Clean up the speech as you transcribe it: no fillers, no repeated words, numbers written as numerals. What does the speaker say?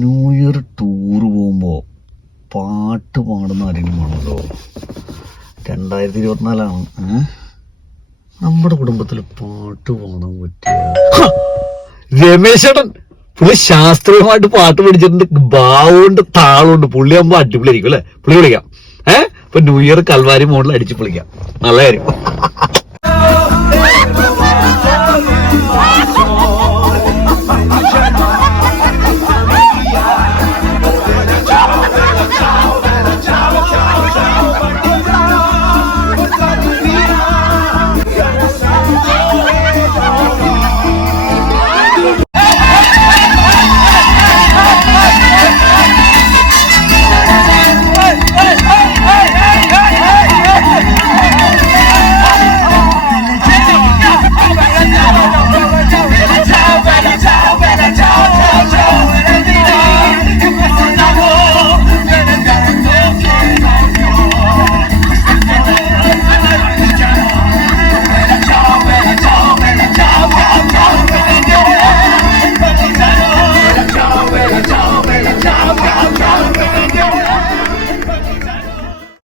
New year tour പോകുമ്പോൾ പാട്ട് പാടുന്ന ആരെങ്കിലും ആണല്ലോ. 2024 നമ്മുടെ കുടുംബത്തിൽ പാട്ട് പാടാൻ പറ്റിയ രമേശേട്ടൻ. പുള്ളി ശാസ്ത്രീയമായിട്ട് പാട്ട് പഠിച്ചിട്ടുണ്ട്, ഭാവമുണ്ട്, താളമുണ്ട്. പുള്ളിയാകുമ്പോൾ അടിപൊളിയായിരിക്കും അല്ലേ? പുള്ളി വിളിക്കാം. ഇപ്പൊ ന്യൂ ഇയർ കൽവാരി മോഡൽ അടിച്ച് പൊളിക്കാം. നല്ല കാര്യം.